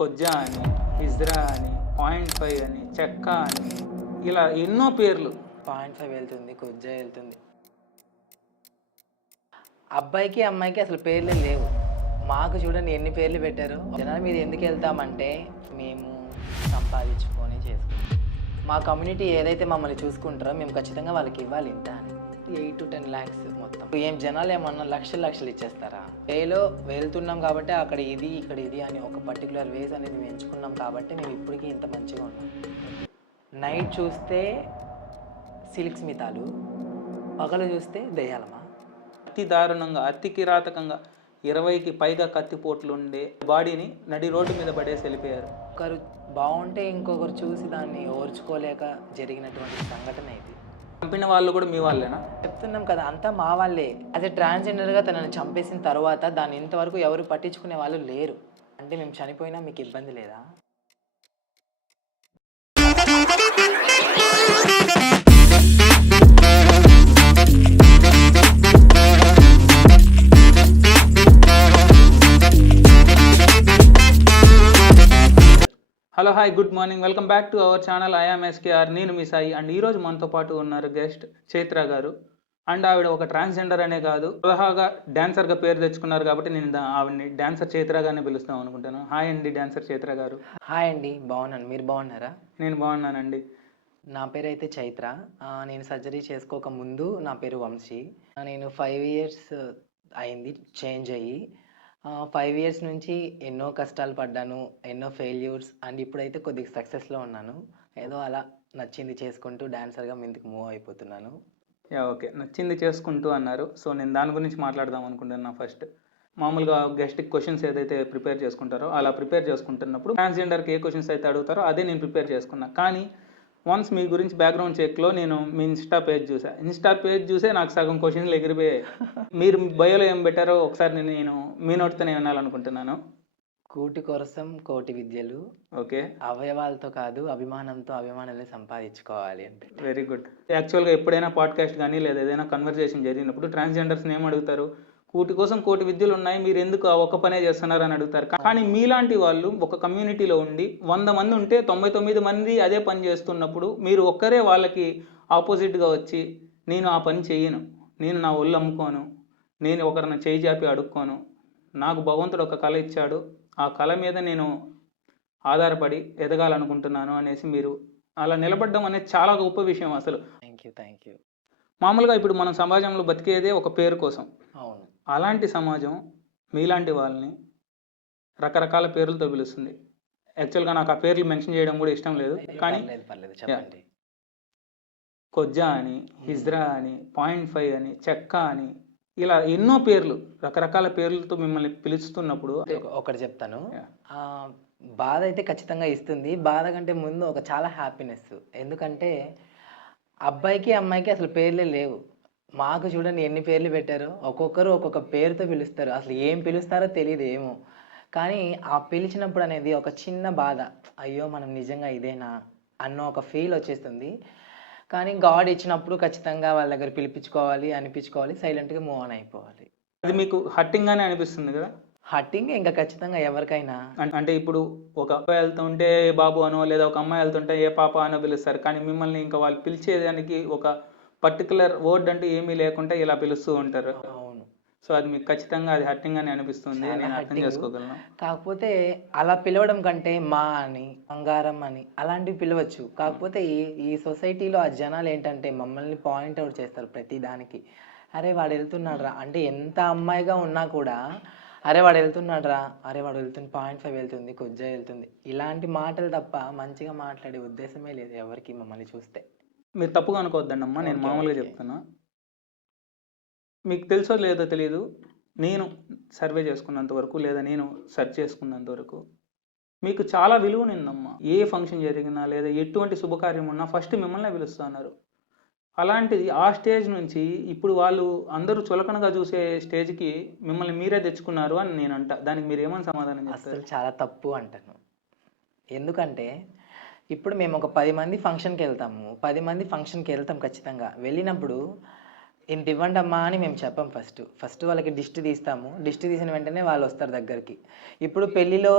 కొజ్జా అని, ఇజ్రా అని, 0.5 అని, చెక్క అని ఇలా ఎన్నో పేర్లు. 0.5 వెళ్తుంది, కొజ్జా వెళ్తుంది. అబ్బాయికి, అమ్మాయికి అసలు పేర్లే లేవు. మాకు చూడండి ఎన్ని పేర్లు పెట్టారో. జనాల మీద ఎందుకు వెళ్తామంటే మేము సంపాదించుకొని చేసుకుంటాం. మా కమ్యూనిటీ ఏదైతే మమ్మల్ని చూసుకుంటారో మేము ఖచ్చితంగా వాళ్ళకి ఇవ్వాలి ఇంత అని. 8 to 10 lakhs మొత్తం. ఏం జనాలు ఏమన్నా లక్షలు లక్షలు ఇచ్చేస్తారా? వేలో వెళ్తున్నాం కాబట్టి అక్కడ ఇది ఇక్కడ ఇది అని ఒక పర్టికులర్ వేస్ అనేది మేము ఎంచుకున్నాం కాబట్టి మేము ఇప్పటికీ ఇంత మంచిగా ఉన్నాం. నైట్ చూస్తే సిల్క్ స్మితాలు, పగలు చూస్తే దెయ్యాలమా. అతి దారుణంగా, అతి కిరాతకంగా 20కి పైగా కత్తిపోట్లు ఉండే బాడీని నడి రోడ్డు మీద పడేసి వెళ్ళిపోయారు. ఒకరు బాగుంటే ఇంకొకరు చూసి దాన్ని ఓర్చుకోలేక జరిగినటువంటి సంఘటన ఇది. చంపిన వాళ్ళు కూడా మీ వాళ్ళేనా? చెప్తున్నాం కదా, అంతా మా వాళ్ళే. అదే ట్రాన్స్జెండర్గా తనని చంపేసిన తర్వాత దాన్ని ఇంతవరకు ఎవరు పట్టించుకునే వాళ్ళు లేరు. అంటే మేము చనిపోయినా మీకు ఇబ్బంది లేదా? Hello, hi, good morning, welcome back to our channel. I'm SKR. నేను మీ సాయి. అండ్ ఈరోజు మనతో పాటు ఉన్నారు గెస్ట్ చైత్ర గారు. అండ్ ఆవిడ ఒక ట్రాన్స్జెండర్ అనే కాదు, స్వతహాగా డాన్సర్గా పేరు తెచ్చుకున్నారు కాబట్టి నేను ఆవిడని డాన్సర్ చైత్రగానే పిలుస్తాం అనుకుంటాను. హాయ్ అండి, డాన్సర్ చైత్ర గారు. హాయ్ అండి, బాగున్నాను. మీరు బాగున్నారా? నేను బాగున్నానండి. నా పేరు అయితే చైత్ర. నేను సర్జరీ చేసుకోక ముందు నా పేరు వంశీ. నేను 5 years అయింది చేంజ్ అయ్యి. 5 years నుంచి ఎన్నో కష్టాలు పడ్డాను, ఎన్నో ఫెయిల్యూర్స్. అండ్ ఇప్పుడైతే కొద్దిగా సక్సెస్లో ఉన్నాను. ఏదో అలా నచ్చింది చేసుకుంటూ డాన్సర్గా ముందుకు మూవ్ అయిపోతున్నాను. ఓకే, నచ్చింది చేసుకుంటూ అన్నారు. సో నేను దాని గురించి మాట్లాడదాం అనుకుంటున్నా. ఫస్ట్ మామూలుగా గెస్ట్కి క్వశ్చన్స్ ఏదైతే ప్రిపేర్ చేసుకుంటారో అలా ప్రిపేర్ చేసుకుంటున్నప్పుడు ట్రాన్స్జెండర్కి ఏ క్వశ్చన్స్ అయితే అడుగుతారో అదే నేను ప్రిపేర్ చేసుకున్నా. కానీ వన్స్ మీ గురించి బ్యాక్గ్రౌండ్ చెక్లో నేను మీ ఇన్స్టా పేజ్ చూసే నాకు సగం క్వశ్చన్లు ఎగిరిపోయాయి. మీరు బయోలో ఏం పెట్టారో ఒకసారి నేను మీ నోటితోనే వినాలనుకుంటున్నాను. కూటి కోసం కోటి విద్యలు, ఓకే, అవయవాలతో కాదు అభిమానంతో అభిమానాన్ని సంపాదించుకోవాలి అంటే. Very good. యాక్చువల్గా ఎప్పుడైనా పాడ్కాస్ట్ కానీ లేదా ఏదైనా కన్వర్జేషన్ జరిగినప్పుడు ట్రాన్స్జెండర్స్ని ఏం అడుగుతారు? కూటి కోసం కోటి విద్యలు ఉన్నాయి, మీరు ఎందుకు ఆ ఒక్క పనే చేస్తున్నారు అని అడుగుతారు. కానీ మీలాంటి వాళ్ళు ఒక కమ్యూనిటీలో ఉండి 100 మంది ఉంటే 99 మంది అదే పని చేస్తున్నప్పుడు మీరు ఒక్కరే వాళ్ళకి ఆపోజిట్గా వచ్చి నేను ఆ పని చేయను, నేను నా ఒళ్ళు అమ్ముకోను, నేను ఒకరిని చేయి చాపి అడుక్కోను, నాకు భగవంతుడు ఒక కళ ఇచ్చాడు, ఆ కళ మీద నేను ఆధారపడి ఎదగాలనుకుంటున్నాను అనేసి మీరు అలా నిలబడడం అనేది చాలా గొప్ప విషయం అసలు. Thank you. మామూలుగా ఇప్పుడు మనం సమాజంలో బతికేదే ఒక పేరు కోసం. అవును. అలాంటి సమాజం మీలాంటి వాళ్ళని రకరకాల పేర్లతో పిలుస్తుంది. యాక్చువల్గా నాకు ఆ పేర్లు మెన్షన్ చేయడం కూడా ఇష్టం లేదు, కానీ పర్లేదు చెప్పండి. కొజ్జా అని, ఇజ్రా అని, 0.5 అని, చెక్క అని ఇలా ఎన్నో పేర్లు, రకరకాల పేర్లతో మిమ్మల్ని పిలుస్తున్నప్పుడు ఒకటి చెప్తాను. బాధ అయితే ఖచ్చితంగా ఇస్తుంది. బాధ కంటే ముందు ఒక చాలా హ్యాపీనెస్. ఎందుకంటే అబ్బాయికి, అమ్మాయికి అసలు పేర్లే లేవు. మాకు చూడండి ఎన్ని పేర్లు పెట్టారో. ఒక్కొక్కరు ఒక్కొక్క పేరుతో పిలుస్తారు. అసలు ఏం పిలుస్తారో తెలియదు ఏమో. కానీ ఆ పిలిచినప్పుడు అనేది ఒక చిన్న బాధ. అయ్యో మనం నిజంగా ఇదేనా అన్న ఒక ఫీల్ వచ్చేస్తుంది. కానీ గాడ్ ఇచ్చినప్పుడు ఖచ్చితంగా వాళ్ళ దగ్గర పిలిపించుకోవాలి, అనిపించుకోవాలి, సైలెంట్గా మూవ్ ఆన్ అయిపోవాలి. అది మీకు హట్టింగ్గానే అనిపిస్తుంది కదా? హట్టింగ్ ఇంకా ఖచ్చితంగా ఎవరికైనా. అంటే ఇప్పుడు ఒక అబ్బాయి వెళ్తుంటే ఏ బాబు అనో, లేదా ఒక అమ్మాయి వెళ్తుంటే ఏ పాప అనో పిలుస్తారు. కానీ మిమ్మల్ని ఇంకా వాళ్ళు పిలిచేదానికి ఒక పర్టికులర్ వర్డ్ అంటే ఏమీ లేకుండా ఇలా పిలుస్తూ ఉంటారు. అవును. సో అది మీకు ఖచ్చితంగా అది హట్టింగ్ అని అనిపిస్తుంది, నేను అర్థం చేసుకోగలను. కాకపోతే అలా పిలవడం కంటే మా అని, బంగారం అని అలాంటివి పిలవచ్చు. కాకపోతే ఈ సొసైటీలో ఆ జనాలు ఏంటంటే మమ్మల్ని పాయింట్ అవుట్ చేస్తారు ప్రతి దానికి. అరే వాడు వెళ్తున్నాడు రా అంటే, ఎంత అమ్మాయిగా ఉన్నా కూడా అరే వాడు వెళ్తున్నాడు రా, అరే వాడు వెళ్తుంది, 0.5 వెళ్తుంది, కొజ్జా వెళ్తుంది, ఇలాంటి మాటలు తప్ప మంచిగా మాట్లాడే ఉద్దేశమే లేదు ఎవరికి మమ్మల్ని చూస్తే. మీరు తప్పుగా అనుకోవద్దండి అమ్మా, నేను మామూలుగా చెప్తున్నా. మీకు తెలుసో లేదో తెలియదు, నేను సర్వే చేసుకున్నంత వరకు లేదా నేను సెర్చ్ చేసుకున్నంత వరకు మీకు చాలా విలువనిందమ్మా. ఏ ఫంక్షన్ జరిగినా లేదా ఎటువంటి శుభకార్యం ఉన్నా ఫస్ట్ మిమ్మల్ని పిలుస్తున్నారు. అలాంటిది ఆ స్టేజ్ నుంచి ఇప్పుడు వాళ్ళు అందరూ చులకనగా చూసే స్టేజ్కి మిమ్మల్ని మీరే తెచ్చుకున్నారు అని నేను అంట. దానికి మీరు ఏమని సమాధానం చేస్తారు? అసలు చాలా తప్పు అంటాను. ఎందుకంటే ఇప్పుడు మేము ఒక 10 మంది ఫంక్షన్కి వెళ్తాము. 10 మంది ఫంక్షన్కి వెళ్తాం ఖచ్చితంగా. వెళ్ళినప్పుడు ఇంత ఇవ్వండి అమ్మా అని మేము చెప్పం. ఫస్ట్ వాళ్ళకి దిష్టి తీస్తాము. దిష్టి తీసిన వెంటనే వాళ్ళు వస్తారు దగ్గరికి. ఇప్పుడు పెళ్లిలో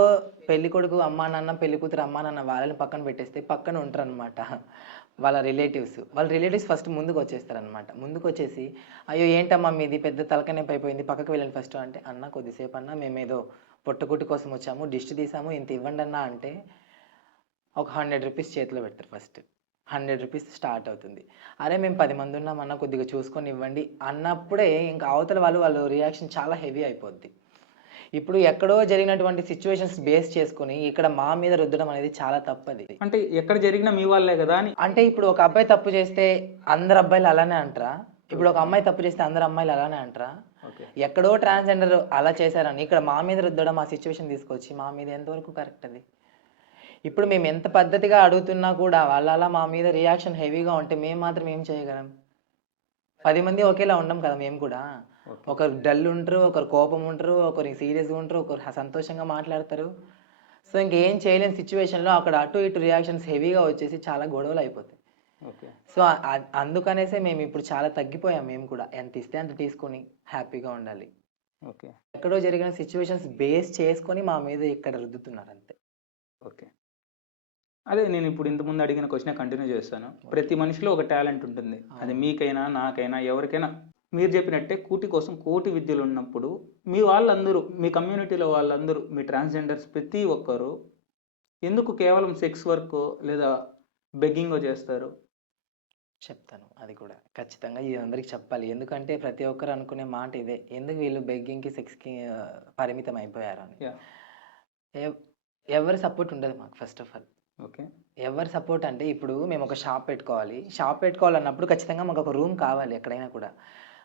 పెళ్లి కొడుకు అమ్మా నాన్న, పెళ్లి కూతురు అమ్మా నాన్న వాళ్ళని పక్కన పెట్టేస్తే పక్కన ఉంటారనమాట వాళ్ళ రిలేటివ్స్. వాళ్ళ రిలేటివ్స్ ఫస్ట్ ముందుకు వచ్చేస్తారనమాట. ముందుకు వచ్చేసి, అయ్యో ఏంటమ్మా మీది పెద్ద తలకాయ నొప్పి అయిపోయింది, పక్కకి వెళ్ళండి ఫస్ట్ అంటే, అన్న కొద్దిసేపు అన్న మేమేదో పొట్టకుట్టి కోసం వచ్చాము, దిష్టి తీసాము, ఇంత ఇవ్వండి అన్న అంటే ఒక 100 రూపీస్ చేతిలో పెడతారు ఫస్ట్. 100 రూపీస్ స్టార్ట్ అవుతుంది. అరే మేము 10 మంది ఉన్నామన్నా కొద్దిగా చూసుకొని ఇవ్వండి అన్నప్పుడే ఇంకా అవతల వాళ్ళ రియాక్షన్ చాలా హెవీ అయిపోద్ది. ఇప్పుడు ఎక్కడో జరిగినటువంటి సిచ్యువేషన్స్ బేస్ చేసుకొని ఇక్కడ మా మీద రుద్దడం అనేది చాలా తప్పది. అంటే ఎక్కడ జరిగినా మీ వాళ్ళే కదా అని. అంటే ఇప్పుడు ఒక అబ్బాయి తప్పు చేస్తే అందరు అబ్బాయిలు అలానే అంటారా? ఇప్పుడు ఒక అమ్మాయి తప్పు చేస్తే అందరు అమ్మాయిలు అలానే అంటారా? ఓకే. ఎక్కడో ట్రాన్స్జెండర్ అలా చేశారని ఇక్కడ మా మీద రుద్దడం, ఆ సిచ్యువేషన్ తీసుకొచ్చి మా మీద ఎంతవరకు కరెక్ట్ అది? ఇప్పుడు మేము ఎంత పద్ధతిగా అడుగుతున్నా కూడా వాళ్ళు అలా మా మీద రియాక్షన్ హెవీగా ఉంటే మేము మాత్రం ఏం చేయగలం? 10 మంది ఒకేలా ఉండం కదా మేము కూడా. ఒకరు డల్ ఉంటారు, ఒకరు కోపం ఉంటారు, ఒకరు సీరియస్గా ఉంటారు, ఒకరు సంతోషంగా మాట్లాడతారు. సో ఇంకేం చేయలేని సిచ్యువేషన్లో అక్కడ అటు ఇటు రియాక్షన్స్ హెవీగా వచ్చేసి చాలా గొడవలు అయిపోతాయి. ఓకే. సో అందుకనేసే మేము ఇప్పుడు చాలా తగ్గిపోయాం. మేము కూడా ఎంత ఇస్తే అంత తీసుకొని హ్యాపీగా ఉండాలి. ఓకే. ఎక్కడో జరిగిన సిచ్యువేషన్స్ బేస్ చేసుకొని మా మీద ఇక్కడ రుద్దుతున్నారు అంతే. ఓకే. అదే నేను ఇప్పుడు ఇంతకుముందు అడిగిన క్వశ్చన్ కంటిన్యూ చేస్తాను. ప్రతి మనిషిలో ఒక టాలెంట్ ఉంటుంది. అది మీకైనా, నాకైనా, ఎవరికైనా. మీరు చెప్పినట్టే కూటి కోసం కోటి విద్యలు ఉన్నప్పుడు మీ వాళ్ళందరూ, మీ కమ్యూనిటీలో వాళ్ళందరూ, మీ ట్రాన్స్జెండర్స్ ప్రతి ఒక్కరు ఎందుకు కేవలం సెక్స్ వర్క్ లేదా బెగ్గింగో చేస్తారు? చెప్తాను అది కూడా. ఖచ్చితంగా ఇది అందరికి చెప్పాలి. ఎందుకంటే ప్రతి ఒక్కరు అనుకునే మాట ఇదే. ఎందుకు వీళ్ళు బెగ్గింగ్‌కి, సెక్స్‌కి పరిమితం అయిపోయారు అని. యాహ్! ఎవరి సపోర్ట్ ఉండదు మాకు ఫస్ట్ ఆఫ్ ఆల్. ఓకే. ఎవరి సపోర్ట్ అంటే ఇప్పుడు మేము ఒక షాప్ పెట్టుకోవాలి. షాప్ పెట్టుకోవాలన్నప్పుడు ఖచ్చితంగా మాకు ఒక రూమ్ కావాలి ఎక్కడైనా కూడా.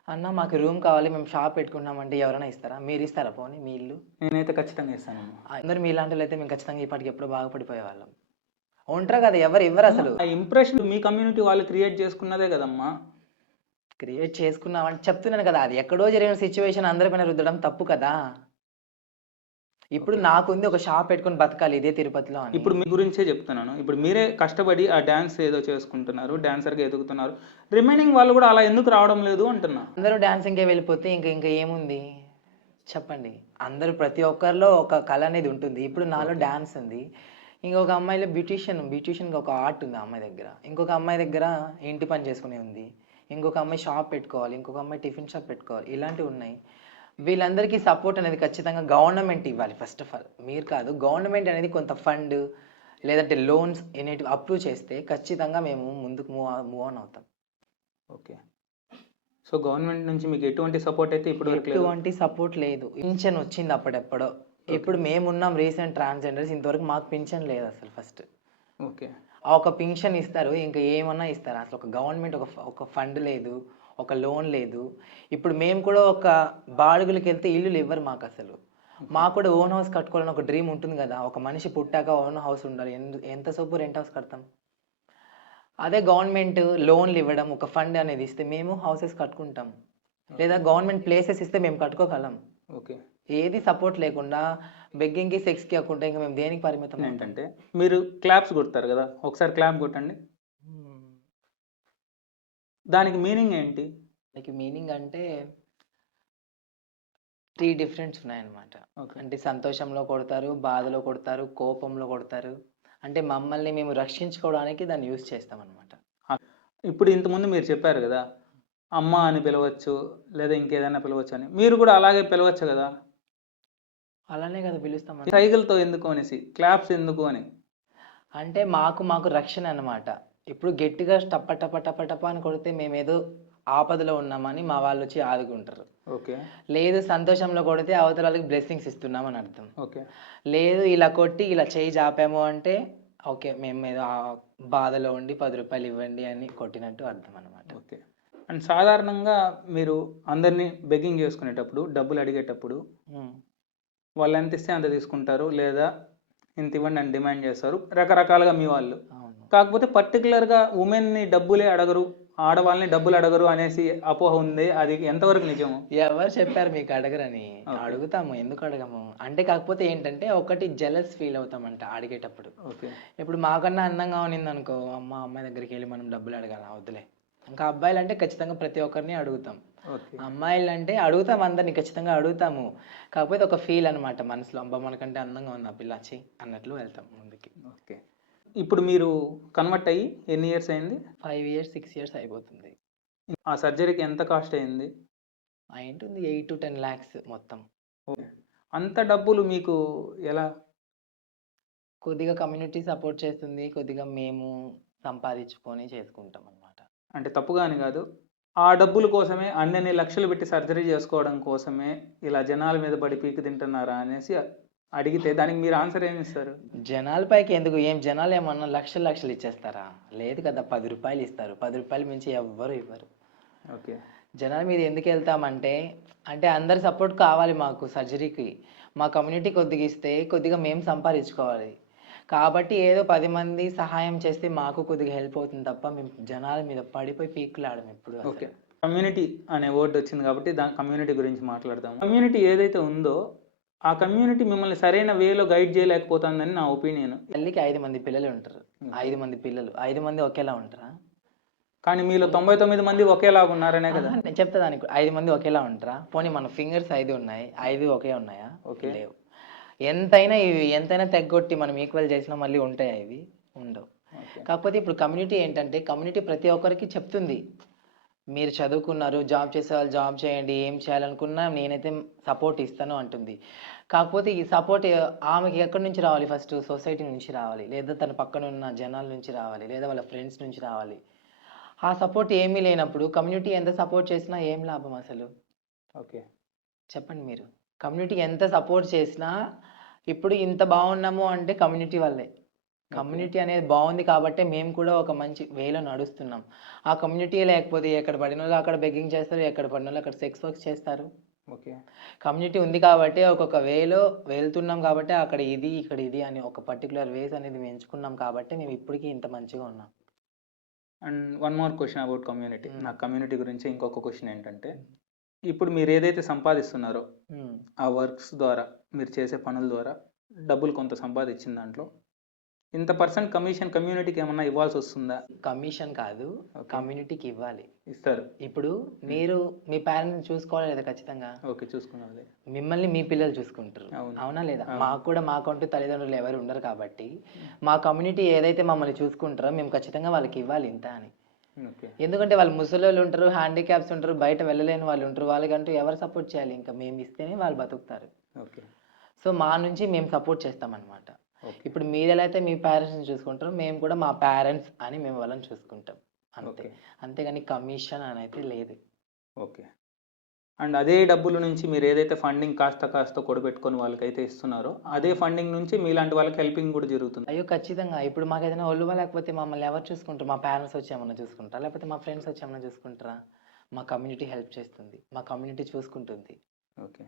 అన్న మాకు రూమ్ కావాలి, మేము షాప్ పెట్టుకుంటున్నామంటే ఎవరైనా ఇస్తారా? మీరు ఇస్తారా పోనీ మీ ఇల్లు? నేనైతే ఖచ్చితంగా ఇస్తానమ్మా. అందరూ మీలాంటి వాళ్ళైతే మేము ఖచ్చితంగా ఈ పాటికి ఎప్పుడో బాగుపడిపోయేవాళ్ళం. ఉంటారు కదా! ఎవరు ఇవ్వరు అసలు. ఆ ఇంప్రెషన్ మీ కమ్యూనిటీ వాళ్ళు క్రియేట్ చేసుకున్నదే కదమ్మా. క్రియేట్ చేసుకున్నామంటే చెప్తున్నాను కదా! అది ఎక్కడో జరిగిన సిచ్యువేషన్ అందరి పైన రుద్దడం తప్పు కదా! ఇప్పుడు నాకుంది ఒక షాప్ పెట్టుకొని బతకాలి ఇదే తిరుపతిలో అని. ఇప్పుడు మీ గురించే చెప్తున్నాను. ఇప్పుడు మీరే కష్టపడి ఆ డాన్స్ ఏదో చేసుకుంటున్నారు, డాన్సర్‌గా ఎదుగుతున్నారు. రిమైనింగ్ వాళ్ళు కూడా అలా ఎందుకు రావడం లేదు అంటున్నా. అందరూ డాన్సింగ్‌కే వెళ్ళిపోతే ఇంకా ఏముంది? చెప్పండి. అందరూ ప్రతి ఒక్కరిలో ఒక కళ అనేది ఉంటుంది. ఇప్పుడు నాలో డాన్స్ ఉంది. ఇంకొక అమ్మాయిలో బ్యూటీషియన్‌గా ఒక ఆర్ట్ ఉంది ఆ అమ్మాయి దగ్గర. ఇంకొక అమ్మాయి దగ్గర ఇంటి పని చేసుకునేది ఉంది. ఇంకొక అమ్మాయి షాప్ పెట్టుకోవాలి. ఇంకొక అమ్మాయి టిఫిన్ షాప్ పెట్టుకోవాలి. ఇలాంటివి ఉన్నాయి. వీళ్ళందరికీ సపోర్ట్ అనేది ఖచ్చితంగా గవర్నమెంట్ ఇవ్వాలి ఫస్ట్ ఆఫ్ ఆల్. మీరు కాదు. గవర్నమెంట్ అనేది కొంత ఫండ్ లేదంటే లోన్స్ అనేటివి అప్రూవ్ చేస్తే ఖచ్చితంగా మేము ముందుకు మూవ్ ఆన్ అవుతాం. ఓకే. సో, గవర్నమెంట్ నుంచి మీకు ఎటువంటి సపోర్ట్ అయితే ఇప్పటి వరకు లేదు? ఎటువంటి సపోర్ట్ లేదు. పింఛన్ వచ్చింది అప్పుడెప్పుడో. ఇప్పుడు మేమున్నాం రీసెంట్ ట్రాన్స్‌జెండర్స్ ఇంతవరకు మాకు పింఛన్ లేదు అసలు ఫస్ట్. ఓకే. ఆ ఒక పింఛన్ ఇస్తారు. ఇంకా ఏమన్నా ఇస్తారు. అసలు ఒక గవర్నమెంట్ ఒక ఫండ్ లేదు. ఒక లోన్ లేదు. ఇప్పుడు మేము కూడా ఒక బాడుగులకెళ్తే ఇల్లులు ఇవ్వరు మాకసలు. మాకు కూడా ఓన్ హౌస్ కట్టుకోవాలని ఒక డ్రీమ్ ఉంటుంది కదా! ఒక మనిషి పుట్టాక ఓన్ హౌస్ ఉండాలి. ఎంత సేపు రెంట్ హౌస్ కడతాం? అదే గవర్నమెంట్ లోన్‌లు ఇవ్వడం, ఒక ఫండ్ అనేది ఇస్తే మేము హౌసెస్ కట్టుకుంటాం. లేదా గవర్నమెంట్ ప్లేసెస్ ఇస్తే మేము కట్టుకోగలం. ఓకే. ఏది సపోర్ట్ లేకుండా బెగ్గింగ్‌కి, సెక్స్‌కి కాకుండా ఇంక మేము దేనికి పరిమితం అవుతాం? ఏంటంటే మీరు క్లాప్స్ కొడతారు కదా! ఒకసారి క్లాప్ కొట్టండి. దానికి మీనింగ్ ఏంటి? దానికి మీనింగ్ అంటే 3 డిఫరెంట్స్ ఉన్నాయన్నమాట. ఓకే. అంటే సంతోషంలో కొడతారు, బాధలో కొడతారు, కోపంలో కొడతారు. అంటే మమ్మల్ని మేము రక్షించుకోవడానికి దాన్ని యూజ్ చేస్తామన్నమాట. ఇప్పుడు ఇంతకుముందు మీరు చెప్పారు కదా! అమ్మ అని పిలవచ్చు, లేదా ఇంకేదైనా పిలవచ్చు అని. మీరు కూడా అలాగే పిలవచ్చు కదా! అలానే కదా పిలుస్తాం. సైగలతో ఎందుకు అనేసి, క్లాప్స్ ఎందుకు అని. అంటే మాకు రక్షణ అన్నమాట. ఇప్పుడు గట్టిగా టప టప టప టప అని కొడితే మేమేదో ఆపదలో ఉన్నామని మా వాళ్ళొచ్చి ఆదుకుంటారు. ఓకే. లేదు సంతోషంలో కొడితే అవతల వాళ్ళకి బ్లెస్సింగ్స్ ఇస్తున్నామని అర్థం. ఓకే. లేదు ఇలా కొట్టి ఇలా చెయ్యి జాపాము అంటే ఓకే మేమేదో బాధలో ఉండి ₹10 ఇవ్వండి అని కొట్టినట్టు అర్థం అన్నమాట. ఓకే. అండ్ సాధారణంగా మీరు అందరిని బెగ్గింగ్ చేసుకునేటప్పుడు, డబ్బులు అడిగేటప్పుడు వాళ్ళు ఎంత ఇస్తే అంత తీసుకుంటారు, లేదా ఇంత ఇవ్వండి అని డిమాండ్ చేస్తారు రకరకాలుగా మీ వాళ్ళు. అవును. కాకపోతే పర్టికులర్‌గా ఉమెన్‌ని డబ్బులే అడగరు, ఆడవాళ్ళని డబ్బులు అడగరు అనేసి అపోహ ఉంది. అది ఎంతవరకు నిజం? ఎవరు చెప్పారు మీకు అడగరని? ఓకే. అడుగుతాము. ఎందుకు అడగము? అంటే కాకపోతే ఏంటంటే ఒకటి జెలస్ ఫీల్ అవుతామంట అడిగేటప్పుడు. ఓకే. ఇప్పుడు మాకన్నా అందంగా ఉన్నిందనుకో, అమ్మాయి దగ్గరికి వెళ్ళి మనం డబ్బులు అడగాలా? వద్దులే. ఇంకా అబ్బాయిలు అంటే ఖచ్చితంగా ప్రతి ఒక్కరిని అడుగుతాం. ఓకే. అమ్మాయిలు అంటే అడుగుతాం, అందరిని ఖచ్చితంగా అడుగుతాము. కాకపోతే ఒక ఫీల్ అనమాట మనసులో, అబ్బా మనకంటే అందంగా ఉంది ఆ పిల్ల ఛీ అన్నట్లు వెళ్తాం ముందుకి. ఓకే. ఇప్పుడు మీరు కన్వర్ట్ అయ్యి ఎన్ని ఇయర్స్ అయింది? 5 ఇయర్స్ 6 ఇయర్స్ అయిపోతుంది. ఆ సర్జరీకి ఎంత కాస్ట్ అయింది? అయింటుంది 8-10 lakhs మొత్తం. ఓకే. అంత డబ్బులు మీకు ఎలా? కొద్దిగా కమ్యూనిటీ సపోర్ట్ చేస్తుంది, కొద్దిగా మేము సంపాదించుకొని చేసుకుంటాం అనమాట. అంటే తప్పుగా అని కాదు. ఆ డబ్బుల కోసమే అన్నన్ని లక్షలు పెట్టి సర్జరీ చేసుకోవడం కోసమే ఇలా జనాల మీద పడి పీకి తింటున్నారా అనేసి అడిగితే దానికి మీరు ఆన్సర్ ఏమి ఇస్తారు? జనాల పైకి ఎందుకు, ఏం జనాలు ఏమన్నా లక్షలు లక్షలు ఇచ్చేస్తారా? లేదు కదా, 10 రూపాయలు ఇస్తారు. 10 రూపాయలు మించి ఎవ్వరు ఇవ్వరు. ఓకే. జనాల మీద ఎందుకు వెళ్తామంటే, అంటే అందరి సపోర్ట్ కావాలి మాకు సర్జరీకి. మా కమ్యూనిటీ కొద్దిగా ఇస్తే కొద్దిగా మేము సంపాదించుకోవాలి. కాబట్టి ఏదో 10 మంది సహాయం చేస్తే మాకు కొద్దిగా హెల్ప్ అవుతుంది తప్ప మేము జనాల మీద పడిపోయి పీకులాడము ఎప్పుడు అసలు. ఓకే. కమ్యూనిటీ అనే వర్డ్ వచ్చింది కాబట్టి దాని కమ్యూనిటీ గురించి మాట్లాడదాం. కమ్యూనిటీ ఏదైతే ఉందో ఆ కమ్యూనిటీ మిమ్మల్ని సరైన వేలో గైడ్ చేయలేకపోతుందని నా ఒపీనియన్. తల్లికి 5 మంది పిల్లలు ఉంటారు. 5 మంది పిల్లలు 5 మంది ఒకేలా ఉంటారా? కానీ మీలో 99 మంది ఒకేలాగా ఉన్నారనే కదా. నేను చెప్తా దానికి, 5 మంది ఒకేలా ఉంటారా? పోనీ మన ఫింగర్స్ 5 ఉన్నాయి, 5 ఒకే ఉన్నాయా? ఓకే. లేవు. ఎంతైనా తెగ్గొట్టి మనం ఈక్వల్ చేసినా మళ్ళీ ఉంటాయా ఇవి? ఉండవు. ఓకే. కాకపోతే ఇప్పుడు కమ్యూనిటీ ఏంటంటే, కమ్యూనిటీ ప్రతి ఒక్కరికి చెప్తుంది, మీరు చదువుకున్నారు, జాబ్ చేసేవాళ్ళు జాబ్ చేయండి, ఏం చేయాలనుకున్నా నేనైతే సపోర్ట్ ఇస్తాను అంటుంది. కాకపోతే ఈ సపోర్ట్ ఆమెకి ఎక్కడి నుంచి రావాలి? ఫస్ట్ సొసైటీ నుంచి రావాలి, లేదా తన పక్కన ఉన్న జనాల నుంచి రావాలి, లేదా వాళ్ళ ఫ్రెండ్స్ నుంచి రావాలి. ఆ సపోర్ట్ ఏమీ లేనప్పుడు కమ్యూనిటీ ఎంత సపోర్ట్ చేసినా ఏం లాభం అసలు? ఓకే. చెప్పండి మీరు. కమ్యూనిటీ ఎంత సపోర్ట్ చేసినా, ఇప్పుడు ఇంత బాగున్నాము అంటే కమ్యూనిటీ వల్లే. కమ్యూనిటీ అనేది బాగుంది కాబట్టే మేము కూడా ఒక మంచి వేలో నడుస్తున్నాం. ఆ కమ్యూనిటీ లేకపోతే ఎక్కడ పడినోళ్ళు అక్కడ బెగ్గింగ్ చేస్తారు, ఎక్కడ పడినోళ్ళు అక్కడ సెక్స్ వర్క్స్ చేస్తారు. ఓకే. కమ్యూనిటీ ఉంది కాబట్టి ఒక్కొక్క వేలో వెళ్తున్నాం కాబట్టి అక్కడ ఇది, ఇక్కడ ఇది అని ఒక పర్టిక్యులర్ వేస్ అనేది మేము ఎంచుకున్నాం కాబట్టి మేము ఇప్పటికీ ఇంత మంచిగా ఉన్నాం. And one more question about community. Hmm. నా కమ్యూనిటీ గురించి ఇంకొక క్వశ్చన్ ఏంటంటే, ఇప్పుడు మీరు ఏదైతే సంపాదిస్తున్నారో ఆ వర్క్స్ ద్వారా మీరు చేసే పనుల ద్వారా డబ్బులు కొంత సంపాదించిన దాంట్లో ఇంత పర్సెంట్ కమిషన్ కమ్యూనిటీకి ఏమన్నా ఇవ్వాల్సి వస్తుందా? కమిషన్ కాదు, Okay. కమ్యూనిటీకి ఇవ్వాలి. ఇస్తారు. ఇప్పుడు మీరు మీ పేరెంట్స్ చూసుకోవాలి లేదా ఖచ్చితంగా? ఓకే. చూసుకున్నది. మిమ్మల్ని మీ పిల్లలు చూసుకుంటారు. అవును. అవునా లేదా? అవును. మాకు కూడా మాకంటూ తల్లిదండ్రులు ఎవరు ఉండరు కాబట్టి మా కమ్యూనిటీ ఏదైతే మమ్మల్ని చూసుకుంటారో మేము ఖచ్చితంగా వాళ్ళకి ఇవ్వాలి ఇంత అని. ఓకే. ఎందుకంటే వాళ్ళు ముసలోళ్ళు ఉంటారు, హ్యాండిక్యాప్స్ ఉంటారు, బయట వెళ్ళలేని వాళ్ళు ఉంటారు. వాళ్ళకంటూ ఎవరు సపోర్ట్ చేయాలి? ఇంకా మేము ఇస్తేనే వాళ్ళు బతుకుతారు. ఓకే. సో మా నుంచి మేము సపోర్ట్ చేస్తామన్నమాట. ఓకే. ఇప్పుడు మీరు ఎలా అయితే మీ పేరెంట్స్ని చూసుకుంటారో మేము కూడా మా పేరెంట్స్ అని మేము వాళ్ళని చూసుకుంటాం అంతే. ఓకే. అంతేగాని కమిషన్ అని అయితే లేదు. ఓకే. అండ్ అదే డబ్బుల నుంచి మీరు ఏదైతే ఫండింగ్ కాస్త కాస్త కూడబెట్టుకొని వాళ్ళకైతే ఇస్తున్నారో అదే ఫండింగ్ నుంచి మీలాంటి వాళ్ళకి హెల్పింగ్ కూడా జరుగుతుంది. అయ్యో ఖచ్చితంగా. ఇప్పుడు మాకు ఏదైనా ఒళ్ళు లేకపోతే మమ్మల్ని ఎవరు చూసుకుంటారు? మా పేరెంట్స్ వచ్చి ఏమన్నా చూసుకుంటారా? లేకపోతే మా ఫ్రెండ్స్ వచ్చి ఏమన్నా చూసుకుంటారా? మా కమ్యూనిటీ హెల్ప్ చేస్తుంది, మా కమ్యూనిటీ చూసుకుంటుంది. ఓకే.